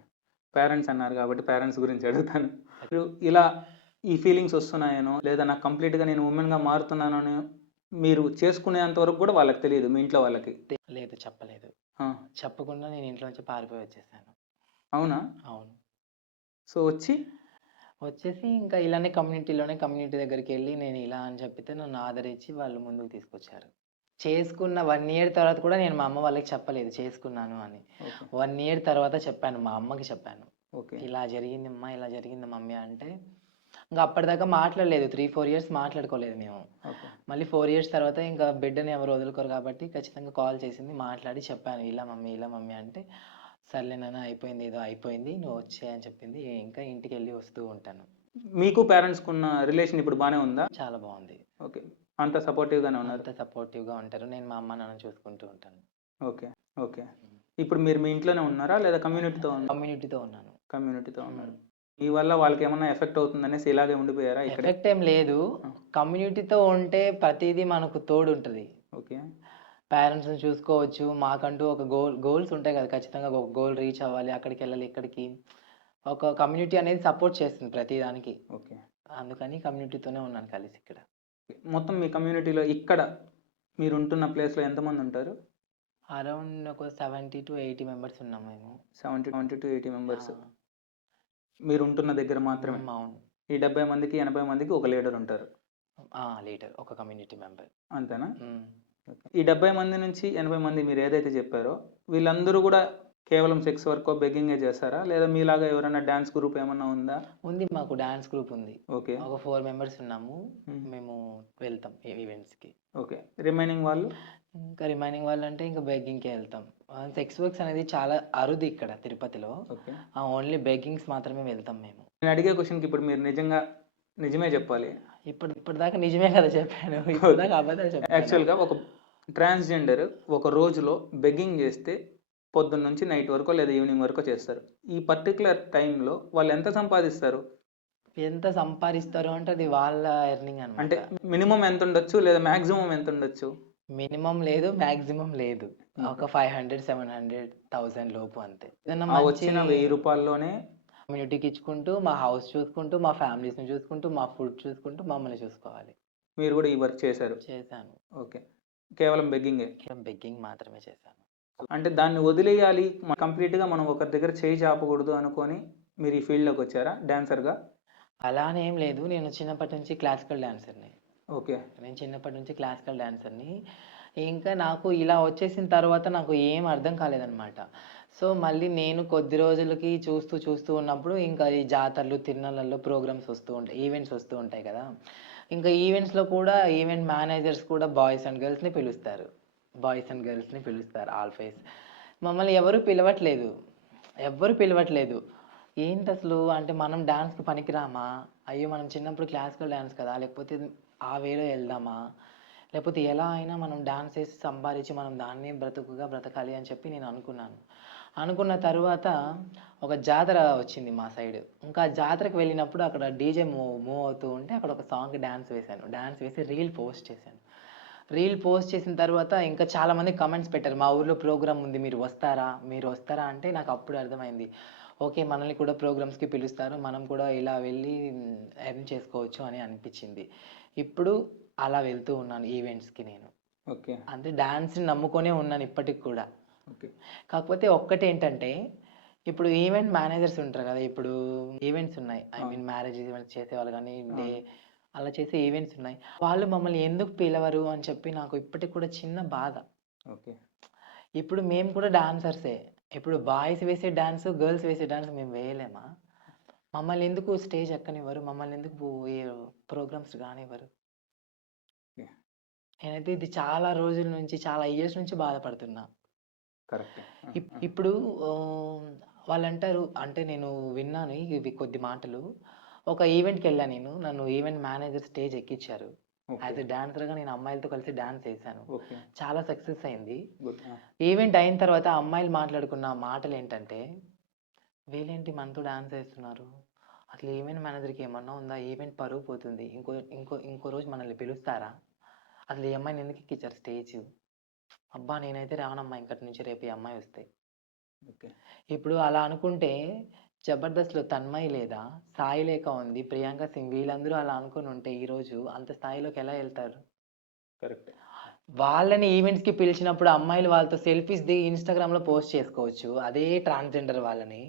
పేరెంట్స్ అన్నారు కాబట్టి పేరెంట్స్ గురించి అడుగుతాను. మీరు ఇలా ఈ ఫీలింగ్స్ వస్తున్నాయనో లేదా నాకు కంప్లీట్గా నేను ఉమెన్గా మారుతున్నానో మీరు చేసుకునేంత వరకు కూడా వాళ్ళకి తెలియదు మీ ఇంట్లో వాళ్ళకి? లేదు, చెప్పలేదు. ఆ, చెప్పకుండా నేను ఇంట్లో నుంచి పారిపోయి వచ్చేసాను. అవునా? అవును. సో వచ్చేసి ఇంకా ఇలానే కమ్యూనిటీ దగ్గరికి వెళ్ళి నేను ఇలా అని చెప్పితే నన్ను ఆదరించి వాళ్ళు ముందుకు తీసుకొచ్చారు. చేసుకున్న 1 year తర్వాత కూడా నేను మా అమ్మ వాళ్ళకి చెప్పలేదు చేసుకున్నాను అని. ఓకే. 1 year తర్వాత చెప్పాను, మా అమ్మకి చెప్పాను. ఓకే. ఇలా జరిగిందమ్మా, ఇలా జరిగింది మమ్మీ అంటే, ఇంకా అప్పటిదాకా మాట్లాడలేదు. 3-4 years మాట్లాడుకోలేదు మేము. ఓకే. మళ్ళీ 4 years తర్వాత ఇంకా బిడ్డని ఎవరు వదులుకోరు కాబట్టి ఖచ్చితంగా కాల్ చేసింది, మాట్లాడి చెప్పాను ఇలా మమ్మీ అంటే, సర్లే నాన్న అయిపోయింది, ఏదో అయిపోయింది, నువ్వు వచ్చేయ్ అని చెప్పింది. ఇంకా ఇంటికి వెళ్ళి వస్తూ ఉంటాను. మీకు పేరెంట్స్కి ఉన్న రిలేషన్ ఇప్పుడు బాగానే ఉందా? చాలా బాగుంది. ఓకే. అంత సపోర్టివ్గానే ఉన్నారు? అంత సపోర్టివ్గా ఉంటారు. నేను మా అమ్మ నాన్న చూసుకుంటూ ఉంటాను. ఓకే. ఓకే. ఇప్పుడు మీరు మీ ఇంట్లోనే ఉన్నారా లేదా కమ్యూనిటీతో ఉన్నారా? కమ్యూనిటీతో ఉన్నాను. కమ్యూనిటీతో ఉన్నారు. మీ వల్ల వాళ్ళకి ఏమన్నా ఎఫెక్ట్ అవుతుందనేసి ఇలాగే ఉండిపోయారా ఇక్కడ? ఎఫెక్ట్ ఏం లేదు. కమ్యూనిటీతో ఉంటే ప్రతిదీ మనకు తోడు ఉంటుంది. ఓకే. పేరెంట్స్ని చూసుకోవచ్చు, మాకంటూ ఒక గోల్స్ ఉంటాయి కదా, ఖచ్చితంగా ఒక గోల్ రీచ్ అవ్వాలి, అక్కడికి వెళ్ళాలి, ఇక్కడికి. ఒక కమ్యూనిటీ అనేది సపోర్ట్ చేస్తుంది ప్రతిదానికి. ఓకే. అందుకని కమ్యూనిటీతోనే ఉన్నాను కలిసి ఇక్కడ. మొత్తం మీ కమ్యూనిటీలో ఇక్కడ మీరు ఉంటున్న ప్లేస్లో ఎంతమంది ఉంటారు? అరౌండ్ ఒక 70-80 మెంబర్స్ ఉన్నాం మేము. 70 to 80 మెంబర్స్ మీరు ఉంటున్న దగ్గర మాత్రమే? అవును. ఈ 70 మందికి 80 మందికి ఒక లీడర్ ఉంటారు? లీడర్, ఒక కమ్యూనిటీ మెంబర్. అంతేనా? ఈ 70 మంది నుంచి 80 మంది మీరు ఏదైతే చెప్పారో వీళ్ళందరూ కూడా కేవలం సెక్స్ వర్కో బెగ్గింగే చేస్తారా? లేదా మీలాగా ఎవరైనా డాన్స్ గ్రూప్ ఏమన్నా ఉందా? ఉంది, మాకు డాన్స్ గ్రూప్ ఉంది. ఓకే. ఒక 4 మెంబర్స్ ఉన్నాము. హ్మ్. మేము వెళ్తాం ఈవెంట్స్‌కి. ఓకే. రిమైనింగ్ వాళ్ళు? ఇంకా రిమైనింగ్ వాళ్ళంటే ఇంకా బెగ్గింగ్‌కే వెళ్తాం. సెక్స్ వర్క్స్ అనేది చాలా అరుదు ఇక్కడ తిరుపతిలో. ఓకే. ఓన్లీ బెగ్గింగ్స్ మాత్రమే వెళ్తాం మేము. నేను అడిగే క్వెషన్‌కి ఇప్పుడు మీరు నిజమే చెప్పాలి. ఇప్పటిదాకా నిజమే కదా చెప్పాను. ఇప్పటిదాకా అబద్ధాలు చెప్పానా? యాక్చువల్‌గా ఒక ట్రాన్స్‌జెండర్ ఒక రోజులో బెగ్గింగ్ చేస్తే పొద్దున్న నుంచి నైట్ వరకో లేదా ఈవినింగ్ వరకో చేస్తారు. ఈ పర్టిక్యులర్ టైంలో వాళ్ళు ఎంత సంపాదిస్తారు? ఎంత సంపాదిస్తారు అంటే అది వాళ్ళ ఎర్నింగ్ అంటే అనమాట. మినిమమ్ ఎంత ఉండొచ్చు? లేదా మాక్సిమం ఎంత ఉండొచ్చు? మినిమం లేదు, మాక్సిమం లేదు. ఒక 500, 700, 1000 లోపు అంతే. ఏదైనా ఆ మంచి వచ్చిన 1000 రూపాయల్లోనే కమ్యూనిటీకి ఇచ్చుకుంటూ, మా హౌస్ చూసుకుంటూ, మా ఫ్యామిలీస్‌ని చూసుకుంటూ, మా ఫుడ్ చూసుకుంటూ, మమ్మల్ని చూసుకోవాలి. మీరు కూడా ఈ వర్క్ చేశారు. చేశాను. ఓకే. కేవలం బెగ్గింగే. కేవలం బెగ్గింగ్ మాత్రమే చేశాను. అంటే దాన్ని వదిలేయాలి. కంప్లీట్‌గా మనం ఒకరి దగ్గర చేయి చాపకూడదు అనుకోని మీరు ఈ ఫీల్డ్‌లోకి వచ్చారా డాన్సర్‌గా? అలా అని ఏం లేదు. నేను చిన్నప్పటి నుంచి క్లాసికల్ డాన్సర్‌ని. ఓకే. నేను చిన్నప్పటి నుంచి క్లాసికల్ డాన్సర్‌ని. ఇంకా నాకు ఇలా వచ్చేసిన తర్వాత నాకు ఏం అర్థం కాలేదనమాట. సో, మళ్ళీ నేను కొద్ది రోజులకి చూస్తూ ఉన్నప్పుడు ఇంకా ఈ జాతరలు, తిరునాళ్ళల్లో ప్రోగ్రామ్స్ వస్తూ ఉంటాయి. ఈవెంట్స్ వస్తూ ఉంటాయి కదా! ఇంకా ఈవెంట్స్‌లో కూడా ఈవెంట్ మేనేజర్స్ కూడా బాయ్స్ అండ్ గర్ల్స్‌ని పిలుస్తారు. బాయ్స్ అండ్ గర్ల్స్‌ని పిలుస్తారు ఆల్‌వేస్. మమ్మల్ని ఎవరు పిలవట్లేదు. ఎవ్వరు పిలవట్లేదు. ఏంటసలు అంటే మనం డాన్స్‌కి పనికిరామా? అయ్యో! మనం చిన్నప్పుడు క్లాసికల్ డాన్స్ కదా! లేకపోతే ఆ వేలో ఎళ్దామా? లేకపోతే ఎలా అయినా మనం డాన్స్ చేసి సంపాదించి మనం దాన్నే బ్రతుకుగా బ్రతకాలి అని చెప్పి నేను అనుకున్నాను. అనుకున్న తరువాత ఒక జాతర వచ్చింది మా సైడ్. ఇంకా ఆ జాతరకి వెళ్ళినప్పుడు అక్కడ డీజే మూవ్ అవుతూ ఉంటే అక్కడ ఒక సాంగ్‌కి డాన్స్ వేశాను. డాన్స్ వేసి రీల్ పోస్ట్ చేశాను. రీల్ పోస్ట్ చేసిన తర్వాత ఇంకా చాలామంది కామెంట్స్ పెట్టారు. మా ఊర్లో ప్రోగ్రామ్ ఉంది. మీరు వస్తారా? మీరు వస్తారా? అంటే నాకు అప్పుడు అర్థమైంది. ఓకే. మనల్ని కూడా ప్రోగ్రామ్స్‌కి పిలుస్తారు. మనం కూడా ఇలా వెళ్ళి ఎర్న్ చేసుకోవచ్చు అని అనిపించింది. ఇప్పుడు అలా వెళ్తూ ఉన్నాను ఈవెంట్స్‌కి నేను. ఓకే. అంటే డాన్స్‌ని నమ్ముకొనే ఉన్నాను ఇప్పటికి కూడా. ఓకే. కాకపోతే ఒక్కటేంటంటే, ఇప్పుడు ఈవెంట్ మేనేజర్స్ ఉంటారు కదా! ఇప్పుడు ఈవెంట్స్ ఉన్నాయి. ఆ! మ్యారేజ్ ఈవెంట్స్ చేసేవాళ్ళు గానీ, ఆ! అలా చేసే ఈవెంట్స్ ఉన్నాయి. వాళ్ళు మమ్మల్ని ఎందుకు పిలవరు అని చెప్పి నాకు ఇప్పటికి కూడా చిన్న బాధ. ఓకే. ఇప్పుడు మేము కూడా డాన్సర్సే. ఇప్పుడు బాయ్స్ వేసే డాన్స్, గర్ల్స్ వేసే డాన్స్ మేము వేయలేమా? మమ్మల్ని ఎందుకు స్టేజ్ ఎక్కనివ్వరు? మమ్మల్ని ఎందుకు ఏ ప్రోగ్రామ్స్ రానివ్వరు? ఓకే. నేనైతే ఇది చాలా రోజుల నుంచి, చాలా ఇయర్స్ నుంచి బాధపడుతున్నా. కరెక్టే. ఆ! ఆ! ఇప్పుడు ఆహ్, వాళ్ళంటారు అంటే నేను విన్నాను ఇవి కొద్ది మాటలు. ఒక ఈవెంట్‌కెళ్ళా నేను. నన్ను ఈవెంట్ మేనేజర్ స్టేజ్ ఎక్కిచ్చారు. ఓకే. యాస్ ఎ డాన్సర్‌గా నేను అమ్మాయిలతో కలిసి డాన్స్ చేశాను. ఓకే. చాలా సక్సెస్ అయింది. గుడ్. ఆ! ఈవెంట్ అయిన తర్వాత అమ్మాయిలు మాట్లాడుకున్న మాటలేంటంటే, వీళ్ళేంటి మనతో డాన్స్ ఏస్తున్నారు? అసలు ఈవెంట్ మేనేజర్‌కి ఏమన్నా ఉందా? ఈవెంట్ పరువు పోతుంది. ఇంకో రోజు మనల్ని పిలుస్తారా? అసలు ఈ అమ్మాయిని ఎందుకు ఎక్కిచ్చారు స్టేజు? అబ్బా! నేనైతే రానమ్మా ఇంకటి నుంచి రేపు ఈ అమ్మాయి వస్తే. ఓకే. ఇప్పుడు అలా అనుకుంటే 'జబర్దస్త్‌లో' తన్మయి లేదా? సాయి లేఖ ఉంది, ప్రియాంక సింగ్ వీళ్ళందరూ అలా అనుకునుంటే ఈరోజు అంత స్థాయిలోకి ఎలా ఎళ్తారు? కరెక్టే. వాళ్ళని ఈవెంట్స్‌కి పిలిచినప్పుడు అమ్మాయిలు వాళ్ళతో సెల్ఫీస్ దిగి ఇన్‌స్టాగ్రామ్‌లో పోస్ట్ చేసుకోవచ్చు. అదే ట్రాన్స్‌జెండర్ వాళ్ళని.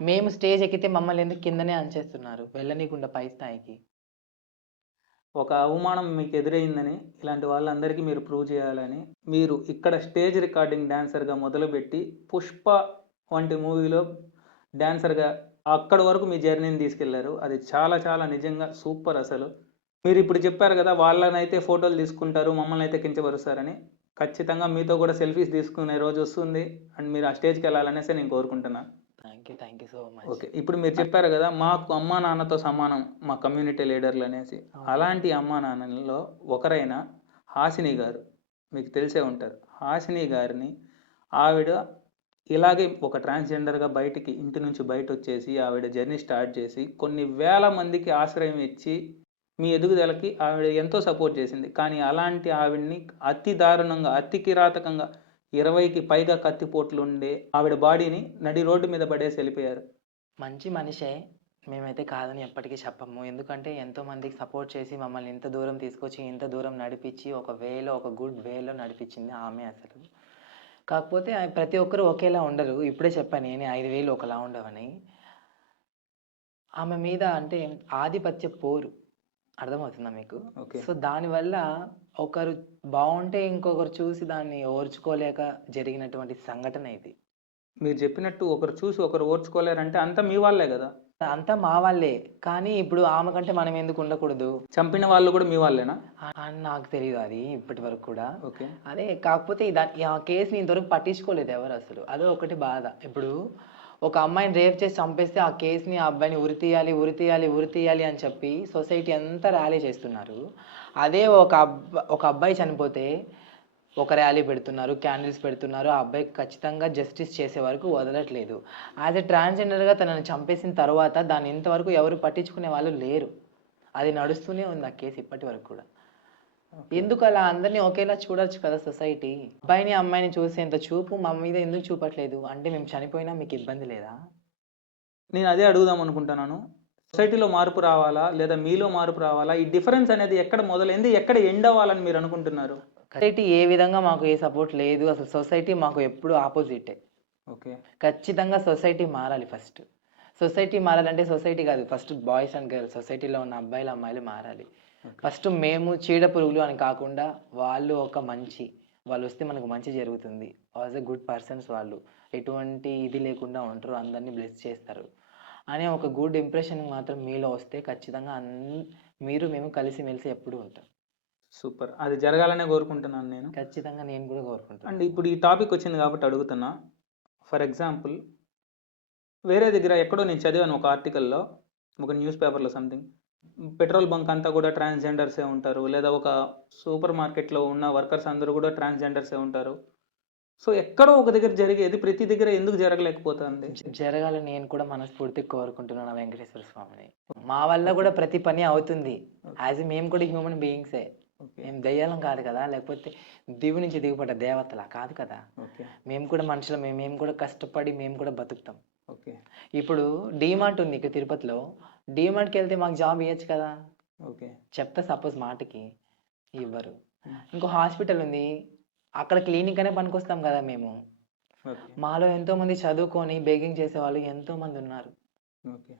మేము స్టేజ్ ఎక్కితే మమ్మల్ని ఎందుకు కిందనే అంచేస్తున్నారు? వెళ్ళనీయకుండా పై స్థాయికి. ఒక అవమానం మీకు ఎదురైందని ఇలాంటి వాళ్ళందరికీ మీరు ప్రూవ్ చేయాలని మీరు ఇక్కడ స్టేజ్ రికార్డింగ్ డాన్సర్‌గా మొదలుపెట్టి 'పుష్ప' వంటి మూవీలో డాన్సర్‌గా అక్కడి వరకు మీ జర్నీని తీసుకెళ్లారు. అది చాలా చాలా నిజంగా సూపర్ అసలు. మీరిప్పుడు చెప్పారు కదా! వాళ్ళనైతే ఫోటోలు తీసుకుంటారు, మమ్మల్నైతే కించపరుస్తారని. ఖచ్చితంగా మీతో కూడా సెల్ఫీస్ తీసుకునే రోజొస్తుంది. అండ్ మీరు ఆ స్టేజ్‌కెళ్ళాలనేసే నేను కోరుకుంటున్నా. Thank you so much. Okay. ఇప్పుడు మీరు చెప్పారు గదా! మాకు అమ్మా, నాన్నతో సమానం మా కమ్యూనిటీ లీడర్‌లనేసి. అవును. అలాంటి అమ్మా, నాన్నలలో ఒకరైన హాసిని గారు. మీకు తెలిసే ఉంటారు. హాసిని గారిని ఆవిడ ఇలాగే ఒక ట్రాన్స్‌జెండర్‌గా బయటికి ఇంటి నుంచి బయటొచ్చేసి ఆవిడ జర్నీ స్టార్ట్ చేసి కొన్ని వేల మందికి ఆశ్రయం ఇచ్చి మీ ఎదుగుదలకి ఆవిడ ఎంతో సపోర్ట్ చేసింది. కానీ అలాంటి ఆవిడని అతి దారుణంగా, అతి కిరాతకంగా 20కి పైగా కత్తిపోట్లుండే ఆవిడ బాడీని నడి రోడ్డు మీద పడేసి ఎళ్ళిపోయారు. మంచి మనిషే. మేమైతే కాదని ఎప్పటికీ చెప్పము. ఎందుకంటే ఎంతోమందికి సపోర్ట్ చేసి మమ్మల్ని ఇంత దూరం తీసుకొచ్చి, ఇంత దూరం నడిపిచ్చి, ఒక గుడ్ వేలో నడిపిచ్చింది ఆమె అసలు. కాకపోతే ప్రతి ఒక్కరు ఒకేలా ఉండరు. ఇప్పుడే చెప్పా నేనే 5 వేలు ఒకలా ఉండవని. ఆమె మీద అంటే ఆధిపత్య పోరు. అర్థమవుతుందా మీకు? ఓకే. సో, దానివల్ల ఒకరు బావుంటే ఇంకొకరు చూసి దాన్ని ఓర్చుకోలేక జరిగినటువంటి సంఘటన ఇది. మీరు చెప్పినట్టు ఒకరు చూసి ఒకరు ఓర్చుకోలేరంటే అంతా మీ వాళ్ళే గదా! అంతా మా వాళ్ళే. కానీ ఇప్పుడు ఆమె కంటే మనం ఎందుకు ఉండకూడదు? చంపిన వాళ్ళు గూడా మీ వాళ్ళేనా? అని నాకు తెలీదు అది ఇప్పటి వరకు కూడా. ఓకే. అదే కాకపోతే ఆ కేస్‌ని ఇంతవరకు పట్టించుకోలేదు ఎవరసలు. అదే ఒకటి బాధ. ఇప్పుడు ఒక అమ్మాయిని రేప్ చేసి చంపేస్తే ఆ కేస్‌ని ఆ అబ్బాయిని ఉరి తీయాలి, ఉరి తీయాలి, ఉరి తీయాలి అని చెప్పి సొసైటీ అంతా ర్యాలీ చేస్తున్నారు. అదే ఒక అబ్బాయి చనిపోతే ఒక ర్యాలీ పెడుతున్నారు, క్యాండిల్స్ పెడుతున్నారు. ఆ అబ్బాయికి ఖచ్చితంగా జస్టిస్ చేసే వరకు వదలట్లేదు. యాస్ ఎ ట్రాన్స్‌జెండర్‌గా తనని చంపేసిన తర్వాత దాన్ని ఇంతవరకు ఎవరు పట్టించుకునే వాళ్ళు లేరు. అది నడుస్తూనే ఉంది ఆ కేస్ ఇప్పటి వరకు కూడా. ఓకే. ఎందుకలా అందరిని ఒకేలా చూడొచ్చు కదా సొసైటీ. అబ్బాయిని, అమ్మాయిని చూసేంత చూపు మా మీద ఎందుకు చూపట్లేదు? అంటే మేము చనిపోయినా మీకు ఇబ్బంది లేదా? నేను అదే అడుగుదాం అనుకుంటున్నాను. సొసైటీలో మార్పు రావాలా? లేదా మీలో మార్పు రావాలా? ఈ డిఫరెన్స్ అనేది ఎక్కడ మొదలైంది? ఎక్కడ ఎండ్ అవ్వాలని మీరు అనుకుంటున్నారు? సొసైటీ ఏ విధంగా మాకు ఏ సపోర్ట్ లేదు. అసలు సొసైటీ మాకు ఎప్పుడు ఆపోజిటే. ఓకే. ఖచ్చితంగా సొసైటీ మారాలి ఫస్ట్. సొసైటీ మారాలంటే సొసైటీ కాదు. ఫస్ట్ బాయ్స్ అండ్ గర్ల్స్ సొసైటీలో ఉన్న అబ్బాయిలు, అమ్మాయిలు మారాలి. ఓకే. ఫస్ట్ మేము చీడ పురుగులు అని కాకుండా వాళ్ళు ఒక మంచి. వాళ్ళొస్తే మనకు మంచి జరుగుతుంది. యాస్ ఎ గుడ్ పర్సన్స్ వాళ్ళు. ఎటువంటి ఇది లేకుండా ఉంటారు. అందరిని బ్లెస్ చేస్తారు. అనే ఒక గుడ్ ఇంప్రెషన్ మాత్రం మీలో వస్తే ఖచ్చితంగా మీరు మేము కలిసిమెలిసి ఎప్పుడూ ఉంటాం. సూపర్. అది జరగాలనే కోరుకుంటున్నాను నేను. ఖచ్చితంగా నేను కూడా అండ్ కోరుకుంటున్నాను. ఇప్పుడు ఈ టాపిక్ వచ్చింది కాబట్టి అడుగుతున్నా. ఫర్ ఎగ్జాంపుల్ వేరే దగ్గర ఎక్కడో నేను చదివాను ఒక ఆర్టికల్‌లో, ఒక న్యూస్ పేపర్‌లో సంథింగ్. పెట్రోల్ బంక్ అంతా కూడా ట్రాన్స్‌జెండర్సే ఉంటారు. లేదా ఒక సూపర్ మార్కెట్‌లో ఉన్న వర్కర్స్ అందరూ కూడా ట్రాన్స్‌జెండర్సే ఉంటారు. సో, ఎక్కడో ఒక దగ్గర జరిగేది ప్రతి దగ్గర ఎందుకు జరగలేకపోతుంది? జరగాలని నేను కూడా మనస్ఫూర్తిగా కోరుకుంటున్నాను ఆ వెంకటేశ్వర స్వామిని. మా వల్ల ఓకే. కూడా ప్రతి పని అవుతుంది. ఓకే. యాజ్ మేము కూడా హ్యూమన్ బీయింగ్సే. ఓకే. మేము దెయ్యాలం కాదు కదా! లేకపోతే దివి నుంచి దిగిపడ్డ దేవతలా కాదు కదా! ఓకే. మేము కూడా మనుషులమే. మేము కూడా కష్టపడి మేము కూడా బతుకుతాం. ఓకే. ఇప్పుడు డీమార్ట్ ఉంది ఇక్కడ తిరుపతిలో. డీమార్ట్‌కెళ్తే మాకు జాబ్ ఇయ్యొచ్చు కదా! ఓకే. చెప్తా సపోజ్ మాటకి ఇవ్వరు. హ్మ్. ఇంకో హాస్పిటల్ ఉంది. అక్కడ క్లీనిక్ అనే పనికొస్తాం కదా మేము. ఓకే. మాలో ఎంతోమంది చదువుకొని బెగ్గింగ్ చేసేవాళ్ళు ఎంతోమంది ఉన్నారు. ఓకే.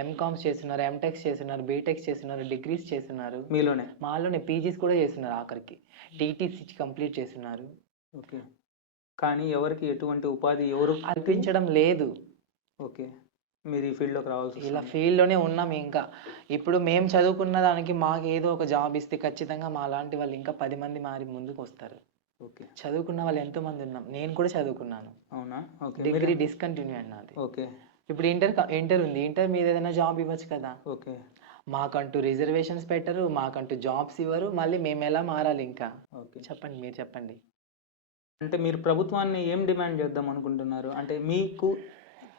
ఎంకామ్స్ చేస్తున్నారు, ఎంటెక్స్ చేస్తున్నారు, బీటెక్స్ చేస్తున్నారు, డిగ్రీస్ చేస్తున్నారు. మీలోనే. మాలోనే పీజీస్ కూడా చేస్తున్నారు ఆఖరికి. టీటీసీ కంప్లీట్ చేస్తున్నారు. ఓకే. కానీ ఎవరికీ ఎటువంటి ఉపాధి ఎవరు అనిపించడం లేదు. ఓకే. మీరు ఈ ఫీల్డ్‌లోకి ఇలా రావాల్సొస్తుంది. ఫీల్డ్‌లోనే ఉన్నాం ఇంకా. ఇప్పుడు మేము చదువుకున్న దానికి మాకేదో ఒక జాబ్ ఇస్తే ఖచ్చితంగా మాలాంటి వాళ్ళు ఇంకా 10 మంది మారి ముందుకొస్తారు. ఓకే. చదువుకున్న వాళ్ళు ఎంతోమంది ఉన్నాం. నేను కూడా చదువుకున్నాను. అవునా? ఓకే. డిగ్రీ డిస్కంటిన్యూ అయింది నాది. ఓకే. ఇప్పుడు ఇంటర్ ఉంది. ఇంటర్ మీద ఏదైనా జాబ్ ఇవ్వచ్చు కదా! ఓకే. మాకంటూ రిజర్వేషన్స్ పెట్టరు. మాకంటూ జాబ్స్ ఇవ్వరు. మళ్ళీ మేమెలా మారాలి ఇంకా? ఓకే. చెప్పండి మీరు చెప్పండి. అంటే మీరు ప్రభుత్వాన్ని ఏం డిమాండ్ చేద్దాం అనుకుంటున్నారు? అంటే మీకు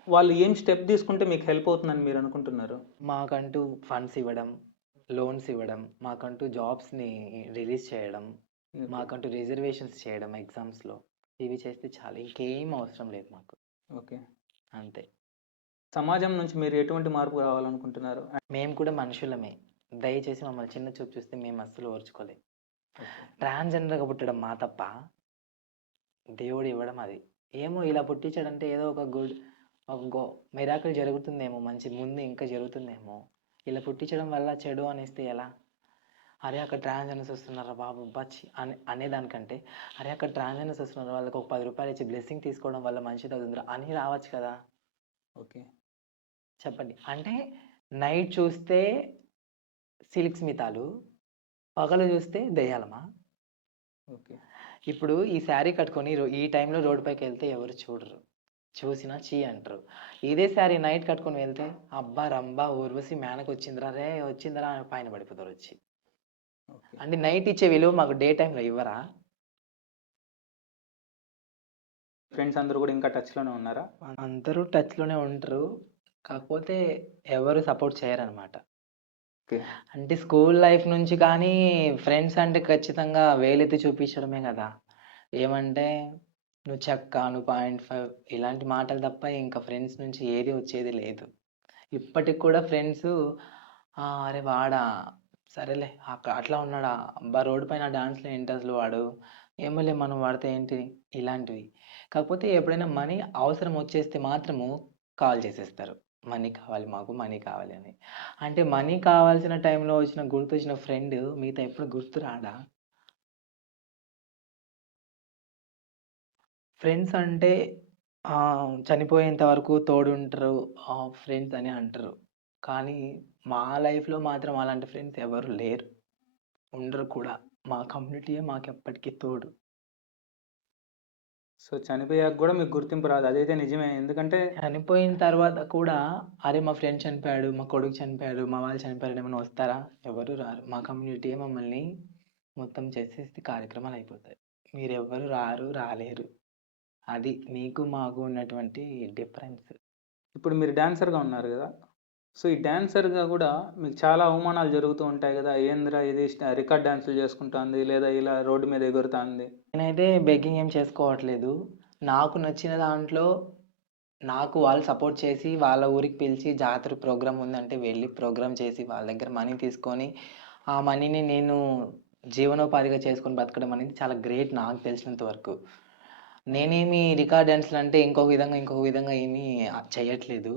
వాళ్ళు ఏం స్టెప్ తీసుకుంటే మీకు హెల్ప్ అవుతుందని మీరు అనుకుంటున్నారు? మాకంటూ ఫండ్స్ ఇవ్వడం, లోన్స్ ఇవ్వడం, మాకంటూ జాబ్స్‌ని రిలీజ్ చేయడం, ఓకే. మాకంటూ రిజర్వేషన్స్ చేయడం ఎగ్జామ్స్‌లో. ఇవి చేస్తే చాలు. ఇంకేం అవసరం లేదు మాకు. ఓకే. అంతే. సమాజం నుంచి మీరు ఎటువంటి మార్పు రావాలనుకుంటున్నారు? మేము కూడా మనుషులమే. దయచేసి మమ్మల్ని చిన్న చూపు చూస్తే మేము అస్సలు ఓర్చుకోలేం. ఓకే. ట్రాన్స్‌జెండర్‌గా పుట్టడం మా తప్ప. దేవుడు ఇవ్వడం అది. ఏమో ఇలా పుట్టించాడంటే ఏదో ఒక మిరాకిల్ జరుగుతుందేమో. మంచి ముందు ఇంకా జరుగుతుందేమో. ఇలా పుట్టించడం వల్ల చెడు అనేస్తే ఎలా? అరే! అక్కడ ట్రాన్స్‌జెండర్స్ వస్తున్నారా బాబు! అబ్బా! ఛీ! అనేదానికంటే అరే! అక్కడ ట్రాన్స్‌జెండర్స్ వస్తున్నారు. వాళ్ళకి ఒక రూ. 10 ఇచ్చి బ్లెస్సింగ్ తీసుకోవడం వల్ల మంచిదవుతుందిరా అని రావచ్చు కదా! ఓకే. చెప్పండి. అంటే నైట్ చూస్తే సిల్క్ స్మితాలు, పగలు చూస్తే దెయ్యాలమా? ఓకే. ఇప్పుడు ఈ శారీ కట్టుకొని ఈ టైంలో రోడ్డు పైకెళ్తే ఎవరు చూడరు. చూసినా ఛీ అంటారు. ఇదే శారీ నైట్ కట్టుకొని వెళ్తే అబ్బా! రంభ, ఊర్వశి మేనకొచ్చిందిరా రేయ్! వచ్చిందిరా అని పైన పడిపోతారొచ్చి. ఓకే. అంటే నైట్ ఇచ్చే విలువ మాకు డే టైమ్‌లో ఇవ్వరా? ఫ్రెండ్స్ అందరూ కూడా ఇంకా టచ్‌లోనే ఉన్నారా? అందరూ టచ్‌లోనే ఉంటారు. కాకపోతే ఎవరు సపోర్ట్ చేయరనమాట. ఓకే. అంటే స్కూల్ లైఫ్ నుంచి కానీ ఫ్రెండ్స్ అంటే ఖచ్చితంగా వేలెత్తి చూపించడమే కదా! ఏమంటే నువ్వు చెక్క, నువ్వు 0.5 ఇలాంటి మాటలు తప్ప ఇంకా ఫ్రెండ్స్ నుంచి ఏది వచ్చేది లేదు. ఇప్పటికి కూడా ఫ్రెండ్సు అరే వాడా! సరేలే అట్లా ఉన్నాడా? అబ్బా! రోడ్డు పైన డాన్స్‌లో ఏంటి అసలు వాడు? ఏమోలే మనం వాడితే ఏంటి? ఇలాంటివి. కాకపోతే ఎప్పుడైనా మనీ అవసరం వచ్చేస్తే మాత్రము కాల్ చేసేస్తారు. మనీ కావాలి మాకు, మనీ కావాలి అని. అంటే మనీ కావాల్సిన టైంలో గుర్తొచ్చిన ఫ్రెండ్ మీతో ఎప్పుడు గుర్తు రాడా? ఫ్రెండ్స్ అంటే చనిపోయేంత వరకు తోడుంటరు ఫ్రెండ్స్ అని అంటరు. కానీ మా లైఫ్‌లో మాత్రం అలాంటి ఫ్రెండ్స్ ఎవరు లేరు. ఉండరు కూడా. మా కమ్యూనిటీయే మాకెప్పటికి తోడు. సో చనిపోయాక కూడా మీకు గుర్తింపు రాదు. అదైతే నిజమే. ఎందుకంటే చనిపోయిన తర్వాత కూడా అరే! మా ఫ్రెండ్ చనిపోయాడు, మా కొడుకు చనిపోయాడు, మా వాళ్ళు చనిపోయారు ఏమన్నా వస్తారా? ఎవరు రారు. మా కమ్యూనిటీయే మమ్మల్ని మొత్తం చేసేసి కార్యక్రమాలు అయిపోతాయి. మీరెవ్వరు రారు, రాలేరు. అది మీకు మాకు ఉన్నటువంటి డిఫరెన్స్. ఇప్పుడు మీరు డాన్సర్‌గా ఉన్నారు గదా! సో ఈ డాన్సర్‌గా గూడా మీకు చాలా అవమానాలు జరుగుతూ ఉంటాయి గదా! ఏందిరా ఇది రికార్డ్ డాన్సులు చేసుకుంటాంది, లేదా ఇలా రోడ్డు మీద ఎగురుతాంది. నేనైతే బెగ్గింగ్ ఏం చేసుకోవట్లేదు. నాకు నచ్చిన దాంట్లో నాకు వాళ్ళు సపోర్ట్ చేసి వాళ్ళ ఊరికి పిలిచి జాతర ప్రోగ్రామ్ ఉందంటే వెళ్ళి ప్రోగ్రామ్ చేసి వాళ్ళ దగ్గర మనీ తీసుకొని, ఆ మనీని నేను జీవనోపాధిగా చేసుకొని బతకడం అనేది చాలా గ్రేట్ నాకు తెలిసినంత వరకు. నేనేమి రికార్డ్ డాన్స్‌లంటే ఇంకొక విధంగా ఏమీ చెయ్యట్లేదు.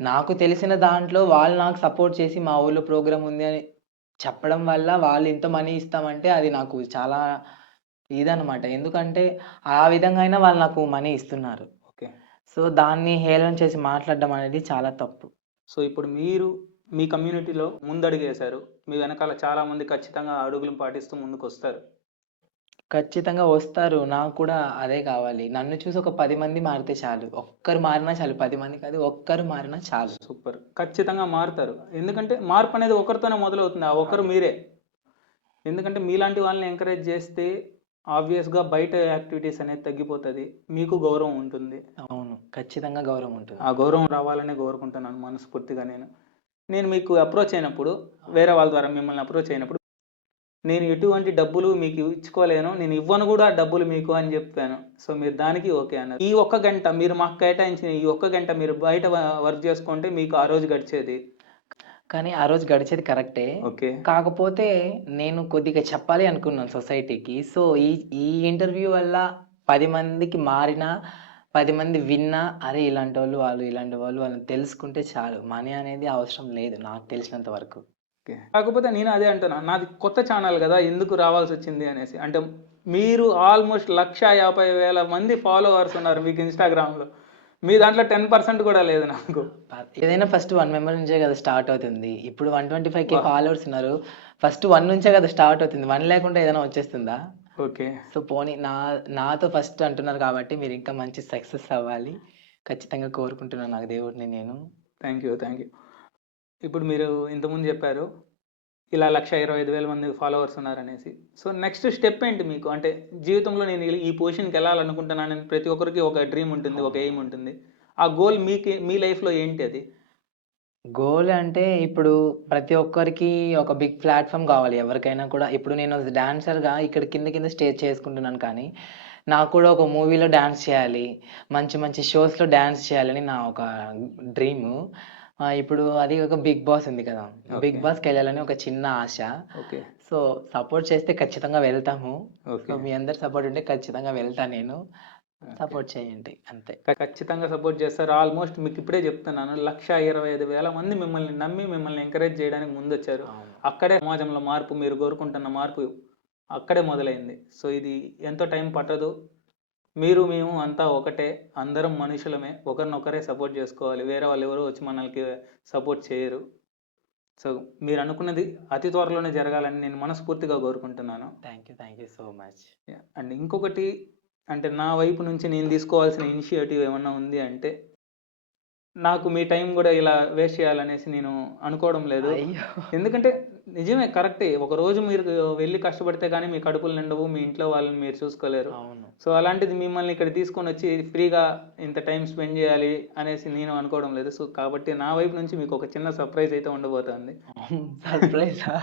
నాకు తెలిసిన దాంట్లో వాళ్ళు నాకు సపోర్ట్ చేసి మా ఊర్లో ప్రోగ్రామ్ ఉంది అని చెప్పడం వల్ల వాళ్ళు ఇంత మనీ ఇస్తామంటే అది నాకు చాలా ఇదనమాట. ఎందుకంటే ఆ విధంగా అయినా వాళ్ళు నాకు మనీ ఇస్తున్నారు. ఓకే. సో, దాన్ని హేళన చేసి మాట్లాడడం అనేది చాలా తప్పు. సో ఇప్పుడు మీరు మీ కమ్యూనిటీలో ముందడుగేశారు. మీ వెనకాల చాలామంది ఖచ్చితంగా ఆ అడుగులు పాటిస్తూ ముందుకొస్తారు. ఖచ్చితంగా వస్తారు. నాకు కూడా అదే కావాలి. నన్ను చూసి ఒక 10 మంది మారితే చాలు. ఒక్కరు మారినా చాలు. 10 మంది కాదు, ఒక్కరు మారినా చాలు. సూపర్. ఖచ్చితంగా మారుతారు. ఎందుకంటే మార్పనేది ఒకరితోనే మొదలవుతుంది. ఆ ఒకరు అవును. మీరే. ఎందుకంటే మీలాంటి వాళ్ళని ఎంకరేజ్ చేస్తే ఆబ్వియస్‌గా బయట యాక్టివిటీస్ అనేది తగ్గిపోతది. మీకు గౌరవం ఉంటుంది. అవును. ఖచ్చితంగా గౌరవం ఉంటుంది. ఆ గౌరవం రావాలనే కోరుకుంటున్నాను మనస్ఫూర్తిగా నేను. నేను మీకు అప్రోచ్ అయినప్పుడు, వేరే వాళ్ళ ద్వారా మిమ్మల్ని అప్రోచ్ అయినప్పుడు, నేను ఎటువంటి డబ్బులు మీకు ఇచ్చుకోలేను. నేను ఇవ్వను గూడా డబ్బులు మీకు అని జెప్పాను. సో, మీరు దానికి ఓకే అన్నారు. ఈ ఒక్క గంట మీరు మాకు కేటాయించిన ఈ ఒక్క గంట మీరు బయట వర్క్ జేసుకుంటే మీకు ఆ రోజు గడిచేది. కానీ ఆ రోజు గడిచేది కరెక్టే. ఓకే. కాకపోతే నేను కొద్దిగా చెప్పాలి అనుకున్నాను సొసైటీకి. సో, ఈ ఈ ఇంటర్వ్యూ వల్ల 10 మందికి మారినా, 10 మంది విన్నా, అరే! ఇలాంటి వాళ్ళు వాళ్ళని తెలుసుకుంటే చాలు. మనీ అనేది అవసరం లేదు నాకు తెలిసినంత వరకు. ఓకే. కాకపోతే నేను అదే అంటున్నా. నాది కొత్త ఛానెల్ గదా! ఎందుకు రావాల్సొచ్చింది అనేసి. అంటే మీరు ఆల్‌మోస్ట్ 1,50,000 మంది ఫాలోవర్స్ ఉన్నారు మీకు ఇన్‌స్టాగ్రామ్‌లో. మీ దాంట్లో 10% కూడా లేదు నాకు. ఏదైనా ఫస్ట్ 1 మెంబర్ నుంచే కదా స్టార్ట్ అవుతుంది. ఇప్పుడు 125,000 వాహ్! ఫాలోవర్స్ ఉన్నారు. ఫస్ట్ 1 నుంచే కదా స్టార్ట్ అవుతుంది. 1 లేకుండా ఏదైనా వచ్చేస్తుందా? ఓకే. సో, పోనీ నాతో ఫస్ట్ అంటున్నారు కాబట్టి మీరింకా మంచి సక్సెస్ అవ్వాలి. ఖచ్చితంగా కోరుకుంటున్నాను నాకు దేవుడిని నేను. Thank you. Thank you. ఇప్పుడు మీరు ఇంతకుముందు జెప్పారు. ఇలా 1,25,000 మంది ఫాలోవర్స్ ఉన్నారనేసి. సో, నెక్స్ట్ స్టెప్ ఏంటి మీకు? అంటే జీవితంలో నేను ఈ పొజిషన్‌కెళ్ళాలనుకుంటున్నానని ప్రతి ఒక్కరికి ఒక డ్రీమ్ ఉంటుంది. ఒక ఎయిమ్ ఉంటుంది. ఆ గోల్ మీ లైఫ్‌లో ఏంటి అది? గోల్ అంటే ఇప్పుడు ప్రతి ఒక్కరికి ఒక బిగ్ ప్లాట్‌ఫార్మ్ కావాలి ఎవరికైనా కూడా. ఇప్పుడు నేను డాన్సర్‌గా ఇక్కడ కింద స్టేజ్ చేసుకుంటున్నాను కానీ, నాకు కూడా ఒక మూవీలో డాన్స్ చేయాలి. మంచి మంచి షోస్‌లో డాన్స్ చేయాలని నా ఒక డ్రీము. ఇప్పుడు అది ఒక 'బిగ్ బాస్' ఉంది కదా! ఓకే. 'బిగ్ బాస్'కెళ్ళాలని ఒక చిన్న ఆశ. ఓకే. సో, సపోర్ట్ చేస్తే ఖచ్చితంగా వెళ్తాము. So, okay. మీ అందరి సపోర్ట్ ఉంటే ఖచ్చితంగా వెళ్తా నేను. ఓకే. సపోర్ట్ చేయండి అంతే. ఖచ్చితంగా సపోర్ట్ చేస్తారు. ఆల్‌మోస్ట్ మీకిప్పుడే చెప్తున్నాను. 1,25,000 మంది మిమ్మల్ని నమ్మి, మిమ్మల్ని ఎంకరేజ్ చేయడానికి ముందొచ్చారు. అవును. అక్కడే సమాజంలో మార్పు మీరు కోరుకుంటున్న మార్పు అక్కడే మొదలైంది. సో, ఇది ఎంతో టైం పట్టదు. మీరు, మేము అంతా ఒకటే. అందరం మనుషులమే. ఒకరినొకరే సపోర్ట్ జేసుకోవాలి. వేరే వాళ్ళెవరో వచ్చి మనలకి సపోర్ట్ చేయరు. సో, మీరనుకున్నది అతి త్వరలోనే జరగాలని నేను మనస్ఫూర్తిగా కోరుకుంటున్నాను. Thank you so much. Yeah! And ఇంకొకటి అంటే నా వైపు నుంచి నేను తీసుకోవాల్సిన ఇనిషియేటివ్ ఏమన్నా ఉంది అంటే, నాకు మీ టైం గూడా ఇలా వేస్ట్ చేయాలనేసి నేను అనుకోవడం లేదు. అయ్యో! ఎందుకంటే నిజమే కరెక్టే. ఒకరోజు మీరు వెళ్లి కష్టపడితే గానీ మీ కడుపులు నిండవు. మీ ఇంట్లో వాళ్ళని మీరు చూసుకోలేరు. అవును. సో, అలాంటిది మిమ్మల్ని ఇక్కడ తీసుకొనొచ్చి ఫ్రీగా ఇంత టైం స్పెండ్ జేయాలి అనేసి నేను అనుకోవడం లేదు. సో, కాబట్టి నా వైపు నుంచి మీకొక చిన్న సర్ప్రైజ్ అయితే ఉండబోతోంది. సర్ప్రైజా?